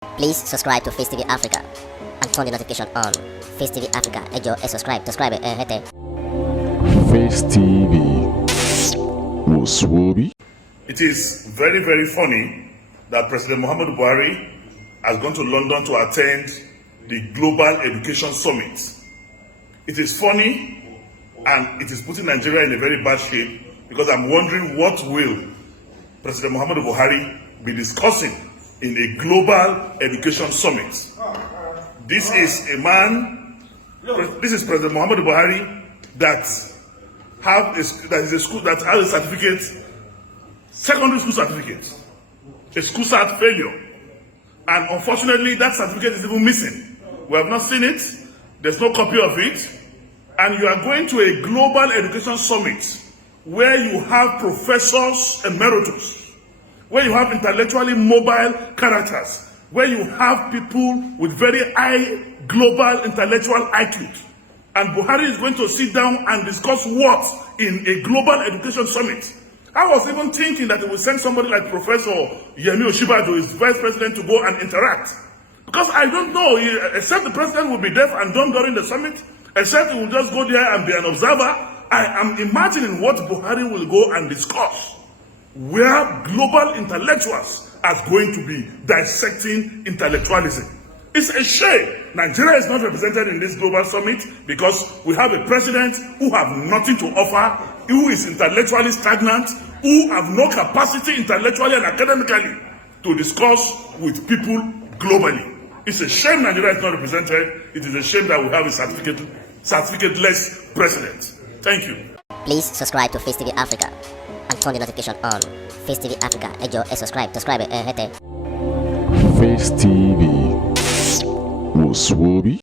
Please subscribe to Face TV Africa and turn the notification on. Face TV Africa, ẹ jọ̀ọ́ subscribe, hete. Face TV was Swoby. It is very, very funny that President Muhammadu Buhari has gone to London to attend the Global Education Summit. It is funny and it is putting Nigeria in a very bad shape because I'm wondering what will President Muhammadu Buhari be discussing in a Global Education Summit. This is a man, this is President Muhammadu Buhari that is a school that has a certificate, secondary school certificate, a school cert failure, and unfortunately that certificate is even missing. We have not seen it. There's no copy of it, and you are going to a global education summit where you have professors emeritus, where you have intellectually mobile characters, where you have people with very high global intellectual IQ. And Buhari is going to sit down and discuss what in a global education summit. I was even thinking that he would send somebody like Professor Yemi Osinbajo, his vice president, to go and interact. Because I don't know, except the president will be deaf and dumb during the summit, except he will just go there and be an observer. I am imagining what Buhari will go and discuss, where global intellectuals are going to be dissecting intellectualism. It's a shame Nigeria is not represented in this global summit because we have a president who have nothing to offer, who is intellectually stagnant, who have no capacity intellectually and academically to discuss with people globally. It's a shame Nigeria is not represented. It is a shame that we have a certificate-less president. Thank you. Please subscribe to Face TV Africa and turn the notification on. Face TV Africa, ẹ jọ̀ọ́ subscribe, hete. Face TV was Swoby.